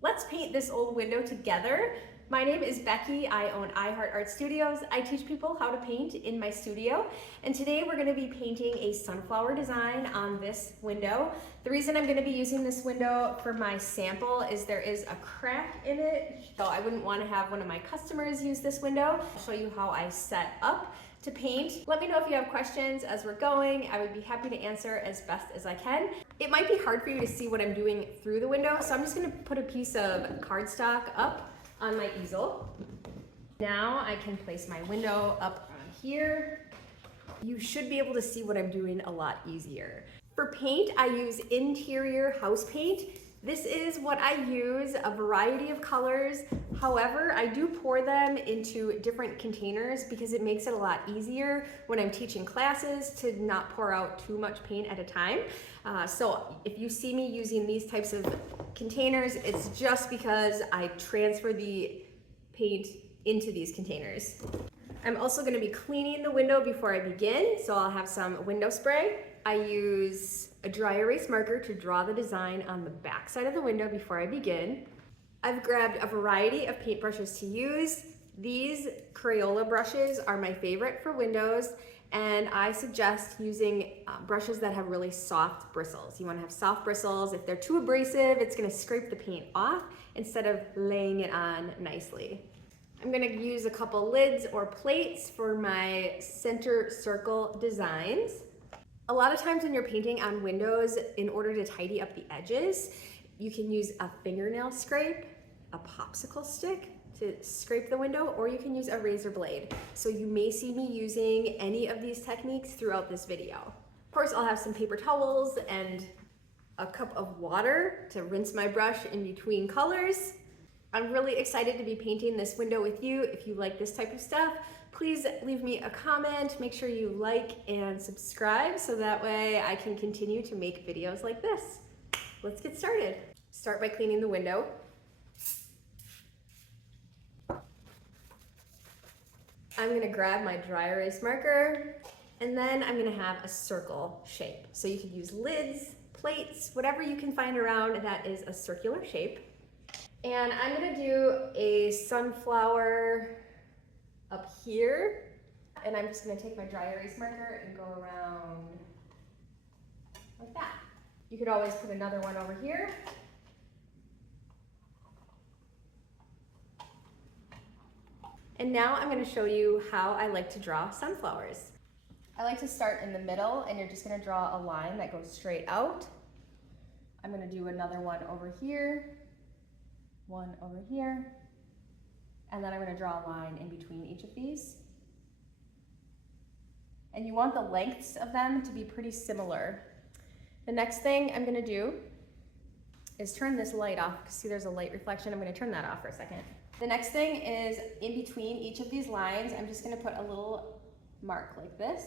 Let's paint this old window together. My name is Becky. I own iHeart Art Studios. I teach people how to paint in my studio. And today we're gonna be painting a sunflower design on this window. The reason I'm gonna be using this window for my sample is there is a crack in it. So I wouldn't wanna have one of my customers use this window. I'll show you how I set up to paint. Let me know if you have questions as we're going. I would be happy to answer as best as I can. It might be hard for you to see what I'm doing through the window, so I'm just gonna put a piece of cardstock up on my easel. Now I can place my window up on here. You should be able to see what I'm doing a lot easier. For paint, I use interior house paint. This is what I use, a variety of colors. However, I do pour them into different containers because it makes it a lot easier when I'm teaching classes to not pour out too much paint at a time. So if you see me using these types of containers, it's just because I transfer the paint into these containers. I'm also going to be cleaning the window before I begin, so I'll have some window spray. I use a dry erase marker to draw the design on the back side of the window before I begin. I've grabbed a variety of paint brushes to use. These Crayola brushes are my favorite for windows, and I suggest using brushes that have really soft bristles. You want to have soft bristles. If they're too abrasive, it's going to scrape the paint off instead of laying it on nicely. I'm going to use a couple lids or plates for my center circle designs. A lot of times when you're painting on windows, in order to tidy up the edges, you can use a fingernail scrape, a popsicle stick to scrape the window, or you can use a razor blade. So you may see me using any of these techniques throughout this video. Of course, I'll have some paper towels and a cup of water to rinse my brush in between colors. I'm really excited to be painting this window with you. If you like this type of stuff, please leave me a comment. Make sure you like and subscribe so that way I can continue to make videos like this. Let's get started. Start by cleaning the window. I'm gonna grab my dry erase marker, and then I'm gonna have a circle shape. So you could use lids, plates, whatever you can find around that is a circular shape. And I'm gonna do a sunflower up here. And I'm just gonna take my dry erase marker and go around like that. You could always put another one over here. And now I'm gonna show you how I like to draw sunflowers. I like to start in the middle, and you're just gonna draw a line that goes straight out. I'm gonna do another one over here, one over here, and then I'm gonna draw a line in between each of these. And you want the lengths of them to be pretty similar. The next thing I'm gonna do is turn this light off. See, there's a light reflection. I'm gonna turn that off for a second. The next thing is in between each of these lines, I'm just gonna put a little mark like this.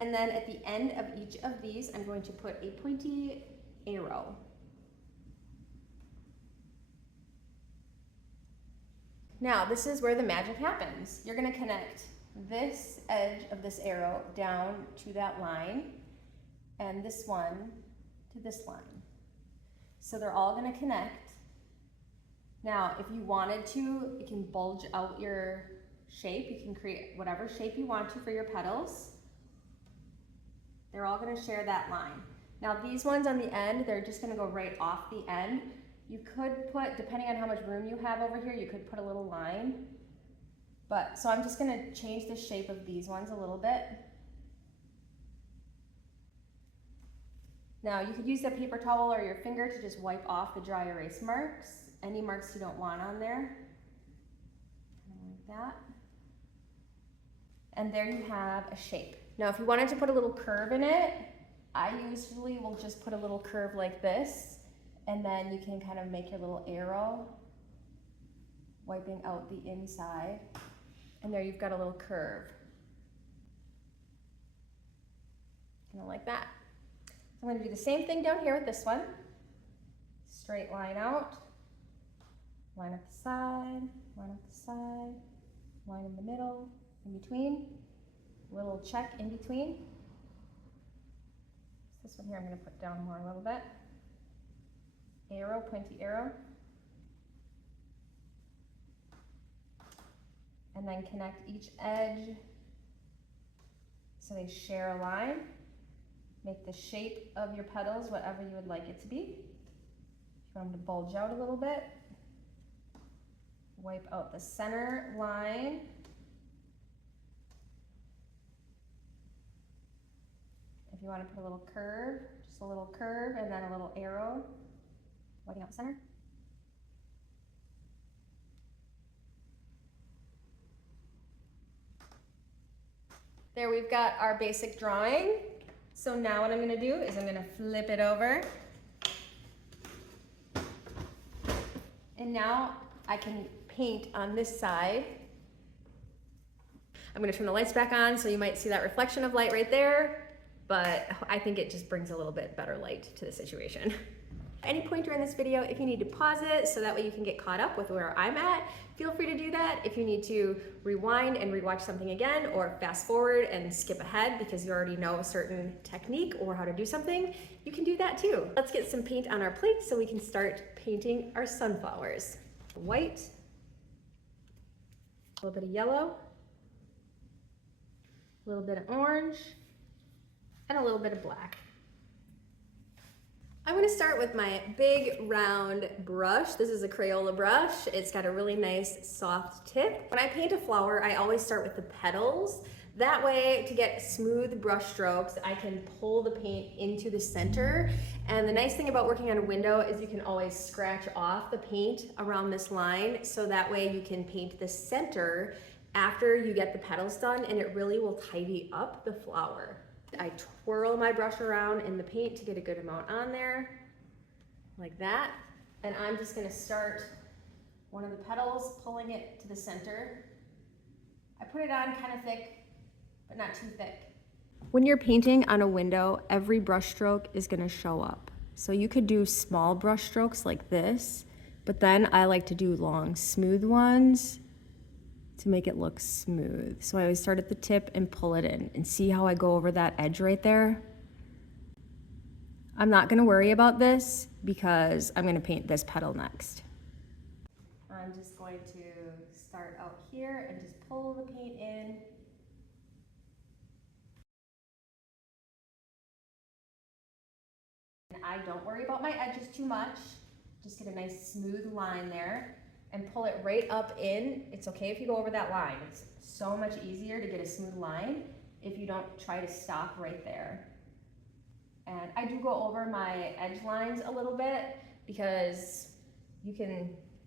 And then at the end of each of these, I'm going to put a pointy arrow. Now, this is where the magic happens. You're gonna connect this edge of this arrow down to that line, and this one to this line. So they're all gonna connect. Now, if you wanted to, you can bulge out your shape. You can create whatever shape you want to for your petals. They're all gonna share that line. Now, these ones on the end, they're just gonna go right off the end. You could put, depending on how much room you have over here, you could put a little line. But, so I'm just gonna change the shape of these ones a little bit. Now, you could use a paper towel or your finger to just wipe off the dry erase marks, any marks you don't want on there, like that. And there you have a shape. Now, if you wanted to put a little curve in it, I usually will just put a little curve like this, and then you can kind of make your little arrow, wiping out the inside. And there you've got a little curve. Kind of like that. So I'm going to do the same thing down here with this one. Straight line out, line up the side, line up the side, line in the middle, in between, little check in between. This one here I'm going to put down more a little bit. Arrow, pointy arrow. and then connect each edge so they share a line. Make the shape of your petals whatever you would like it to be. If you want them to bulge out a little bit, wipe out the center line. If you want to put a little curve, just a little curve and then a little arrow, wiping out the center. There we've got our basic drawing. So now what I'm gonna do is I'm gonna flip it over. And now I can paint on this side. I'm gonna turn the lights back on so you might see that reflection of light right there, but I think it just brings a little bit better light to the situation. Any point during this video, if you need to pause it so that way you can get caught up with where I'm at, feel free to do that. If you need to rewind and rewatch something again, or fast forward and skip ahead because you already know a certain technique or how to do something, you can do that too. Let's get some paint on our plate so we can start painting our sunflowers. White, a little bit of yellow, a little bit of orange, and a little bit of black. I'm gonna start with my big round brush. This is a Crayola brush. It's got a really nice soft tip. When I paint a flower, I always start with the petals. That way, to get smooth brush strokes, I can pull the paint into the center. And the nice thing about working on a window is you can always scratch off the paint around this line, so that way you can paint the center after you get the petals done, and it really will tidy up the flower. I twirl my brush around in the paint to get a good amount on there, like that. And I'm just gonna start one of the petals, pulling it to the center. I put it on kind of thick, but not too thick. When you're painting on a window, every brush stroke is gonna show up. So you could do small brush strokes like this, but then I like to do long, smooth ones to make it look smooth. So I always start at the tip and pull it in, and see how I go over that edge right there? I'm not gonna worry about this because I'm gonna paint this petal next. I'm just going to start out here and just pull the paint in. And I don't worry about my edges too much. Just get a nice smooth line there and pull it right up in. It's okay if you go over that line. It's so much easier to get a smooth line if you don't try to stop right there. And I do go over my edge lines a little bit because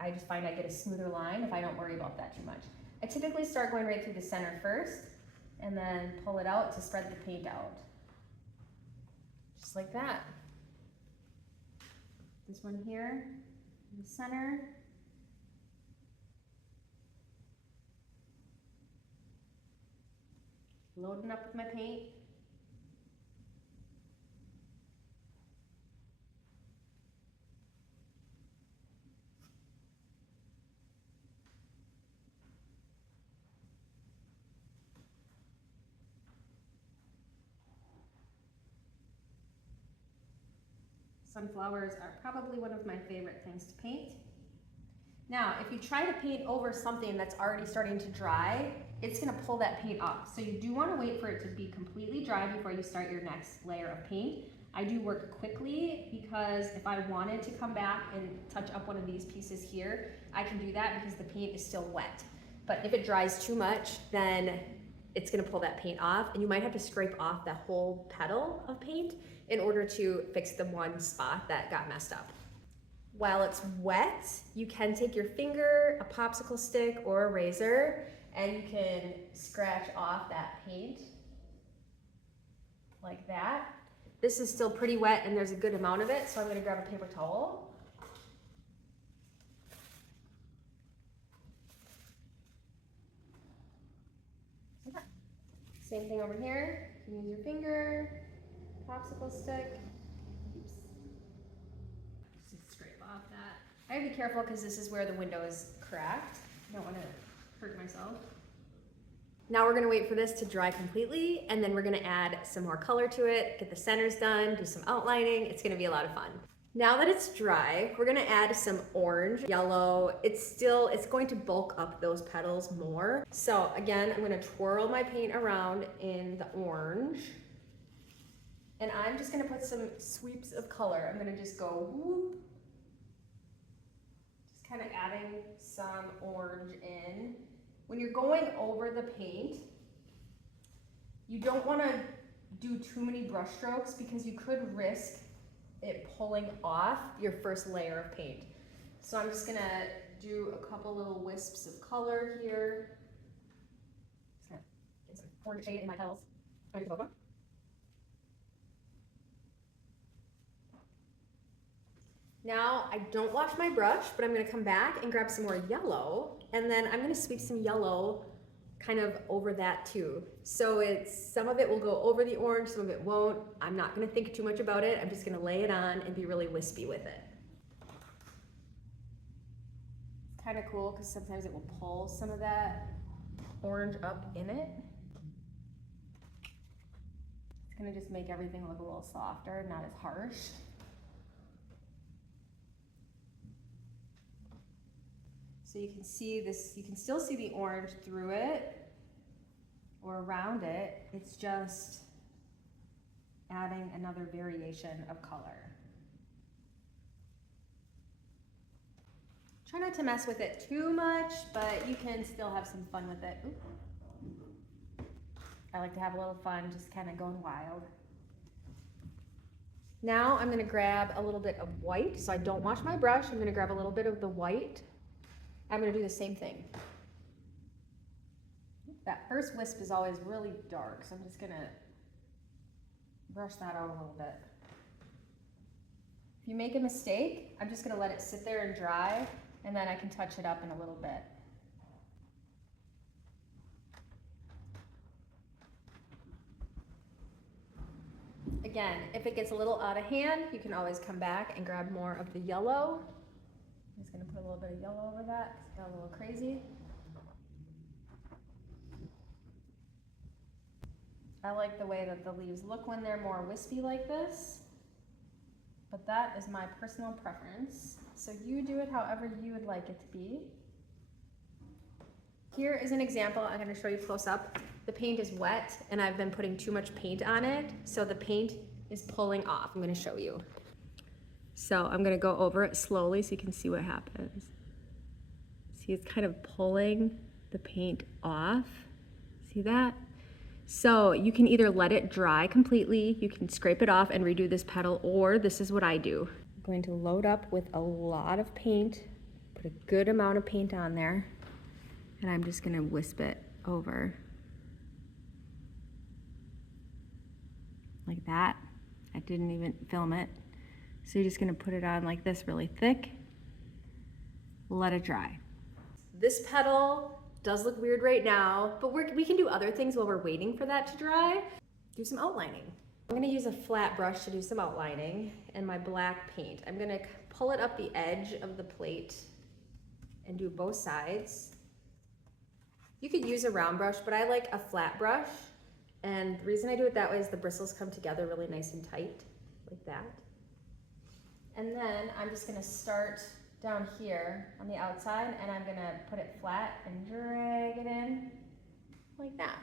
I just find I get a smoother line if I don't worry about that too much. I typically start going right through the center first and then pull it out to spread the paint out. Just like that. This one here, in the center. Loading up with my paint. Sunflowers are probably one of my favorite things to paint. Now, if you try to paint over something that's already starting to dry, it's gonna pull that paint off. So you do wanna wait for it to be completely dry before you start your next layer of paint. I do work quickly because if I wanted to come back and touch up one of these pieces here, I can do that because the paint is still wet. But if it dries too much, then it's gonna pull that paint off, and you might have to scrape off that whole petal of paint in order to fix the one spot that got messed up. While it's wet, you can take your finger, a popsicle stick, or a razor, and you can scratch off that paint like that. This is still pretty wet and there's a good amount of it, so I'm gonna grab a paper towel. Okay. Same thing over here. You can use your finger, popsicle stick. I gotta be careful because this is where the window is cracked. I don't want to hurt myself. Now we're gonna wait for this to dry completely, and then we're gonna add some more color to it, get the centers done, do some outlining. It's gonna be a lot of fun. Now that it's dry, we're gonna add some orange, yellow. It's going to bulk up those petals more. So again, I'm gonna twirl my paint around in the orange. And I'm just gonna put some sweeps of color. I'm gonna just go whoop. Just kind of adding some orange in. When you're going over the paint, you don't wanna do too many brush strokes because you could risk it pulling off your first layer of paint. So I'm just gonna do a couple little wisps of color here. Just gonna get some orange shade in my petals. Now I don't wash my brush, but I'm gonna come back and grab some more yellow, and then I'm gonna sweep some yellow kind of over that too. So some of it will go over the orange, some of it won't. I'm not gonna think too much about it. I'm just gonna lay it on and be really wispy with it. It's kind of cool because sometimes it will pull some of that orange up in it. It's gonna just make everything look a little softer, not as harsh. So you can see this, you can still see the orange through it or around it. It's just adding another variation of color. Try not to mess with it too much, but you can still have some fun with it. Ooh. I like to have a little fun, just kind of going wild. Now I'm gonna grab a little bit of white. So I don't wash my brush. I'm gonna grab a little bit of the white. I'm gonna do the same thing. That first wisp is always really dark, so I'm just gonna brush that out a little bit. If you make a mistake, I'm just gonna let it sit there and dry, and then I can touch it up in a little bit. Again, if it gets a little out of hand, you can always come back and grab more of the yellow. I'm just gonna put a little bit of yellow over that because it got a little crazy. I like the way that the leaves look when they're more wispy like this, but that is my personal preference. So you do it however you would like it to be. Here is an example I'm gonna show you close up. The paint is wet and I've been putting too much paint on it, so the paint is pulling off. I'm gonna show you. So I'm gonna go over it slowly so you can see what happens. See, it's kind of pulling the paint off. See that? So you can either let it dry completely, you can scrape it off and redo this petal, or this is what I do. I'm going to load up with a lot of paint, put a good amount of paint on there, and I'm just gonna wisp it over. Like that. I didn't even film it. So you're just gonna put it on like this really thick, let it dry. This petal does look weird right now, but we can do other things while we're waiting for that to dry. Do some outlining. I'm gonna use a flat brush to do some outlining and my black paint. I'm gonna pull it up the edge of the plate and do both sides. You could use a round brush, but I like a flat brush. And the reason I do it that way is the bristles come together really nice and tight, like that. And then I'm just gonna start down here on the outside and I'm gonna put it flat and drag it in like that.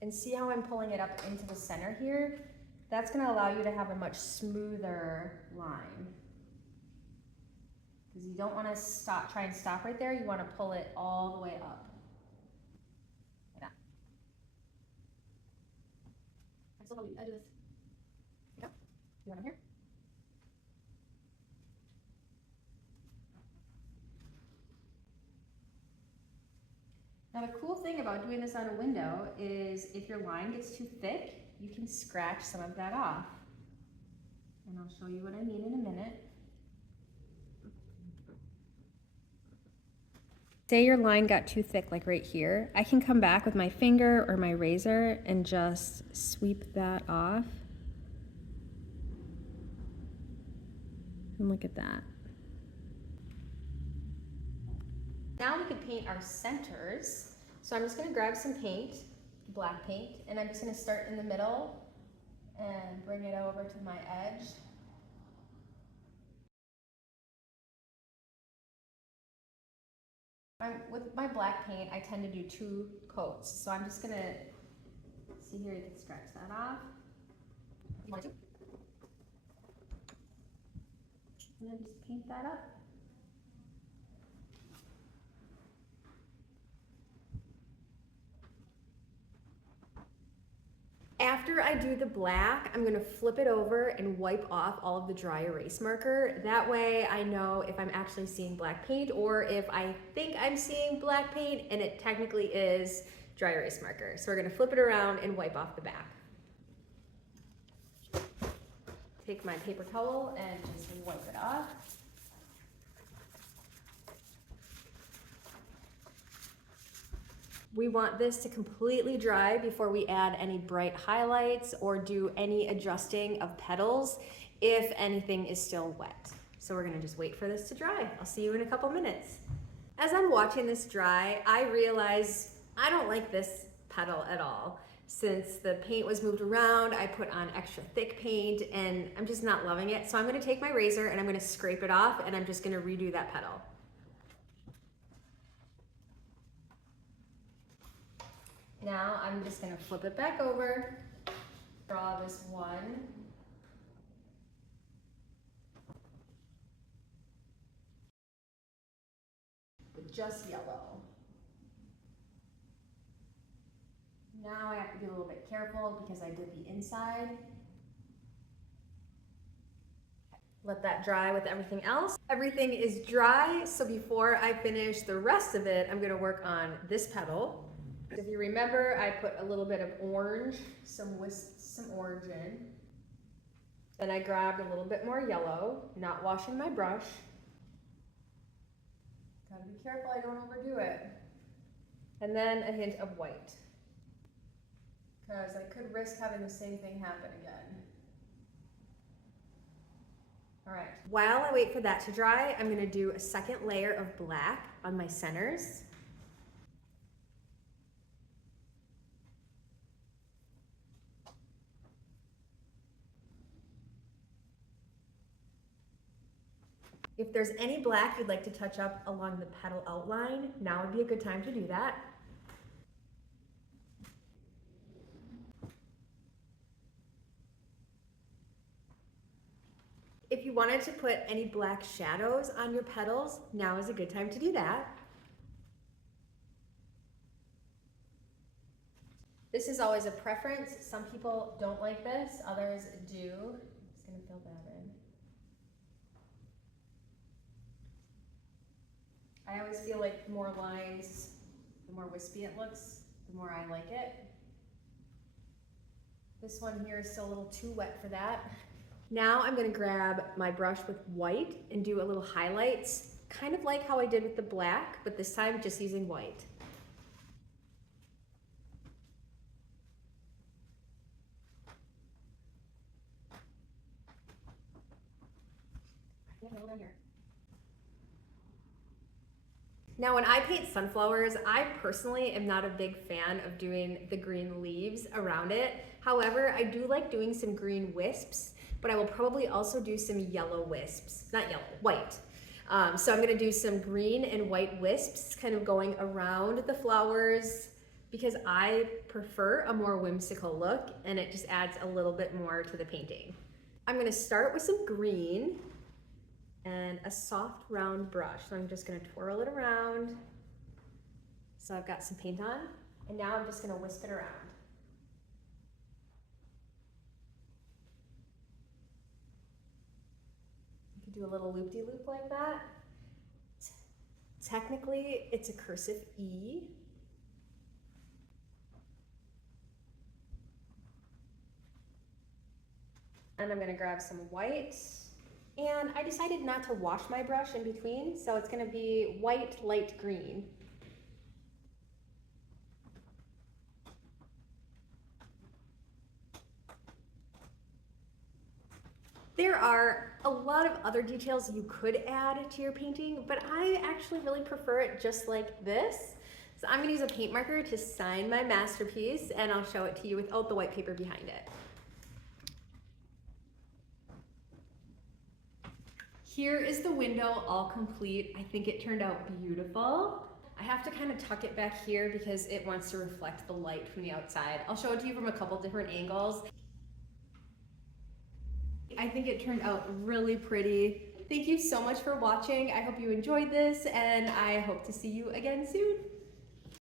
And see how I'm pulling it up into the center here? That's gonna allow you to have a much smoother line. Because you don't wanna try and stop right there, you wanna pull it all the way up. Like that. I'm still on the edge of this. Yep. You want them here? Now the cool thing about doing this on a window is if your line gets too thick, you can scratch some of that off. And I'll show you what I mean in a minute. Say your line got too thick, like right here, I can come back with my finger or my razor and just sweep that off. And look at that. Now we can paint our centers. So I'm just gonna grab some paint, black paint, and I'm just gonna start in the middle and bring it over to my edge. With my black paint, I tend to do 2 coats. So I'm just gonna, see here, you can scratch that off. You want to? And then just paint that up. After I do the black, I'm gonna flip it over and wipe off all of the dry erase marker. That way I know if I'm actually seeing black paint or if I think I'm seeing black paint and it technically is dry erase marker. So we're gonna flip it around and wipe off the back. Take my paper towel and just wipe it off. We want this to completely dry before we add any bright highlights or do any adjusting of petals if anything is still wet. So we're gonna just wait for this to dry. I'll see you in a couple minutes. As I'm watching this dry, I realize I don't like this petal at all. Since the paint was moved around, I put on extra thick paint and I'm just not loving it. So I'm gonna take my razor and I'm gonna scrape it off and I'm just gonna redo that petal. Now I'm just gonna flip it back over, draw this one. With just yellow. Now I have to be a little bit careful because I did the inside. Let that dry with everything else. Everything is dry, so before I finish the rest of it, I'm gonna work on this petal. If you remember, I put a little bit of orange, some orange in. Then I grabbed a little bit more yellow, not washing my brush. Gotta be careful I don't overdo it. And then a hint of white, because I could risk having the same thing happen again. All right, while I wait for that to dry, I'm gonna do a second layer of black on my centers. If there's any black you'd like to touch up along the petal outline, now would be a good time to do that. If you wanted to put any black shadows on your petals, now is a good time to do that. This is always a preference. Some people don't like this, others do. I'm just gonna fill that in. I always feel like the more lines, the more wispy it looks, the more I like it. This one here is still a little too wet for that. Now I'm gonna grab my brush with white and do a little highlights, kind of like how I did with the black, but this time just using white. Now when I paint sunflowers, I personally am not a big fan of doing the green leaves around it. However, I do like doing some green wisps, but I will probably also do some yellow wisps, not yellow, white. So I'm gonna do some green and white wisps kind of going around the flowers because I prefer a more whimsical look and it just adds a little bit more to the painting. I'm gonna start with some green and a soft round brush. So I'm just gonna twirl it around. So I've got some paint on, and now I'm just gonna wisp it around. You could do a little loop-de-loop like that. Technically, it's a cursive E. And I'm gonna grab some white. And I decided not to wash my brush in between, so it's gonna be white, light green. There are a lot of other details you could add to your painting, but I actually really prefer it just like this. So I'm gonna use a paint marker to sign my masterpiece, and I'll show it to you without the white paper behind it. Here is the window all complete. I think it turned out beautiful. I have to kind of tuck it back here because it wants to reflect the light from the outside. I'll show it to you from a couple different angles. I think it turned out really pretty. Thank you so much for watching. I hope you enjoyed this, and I hope to see you again soon.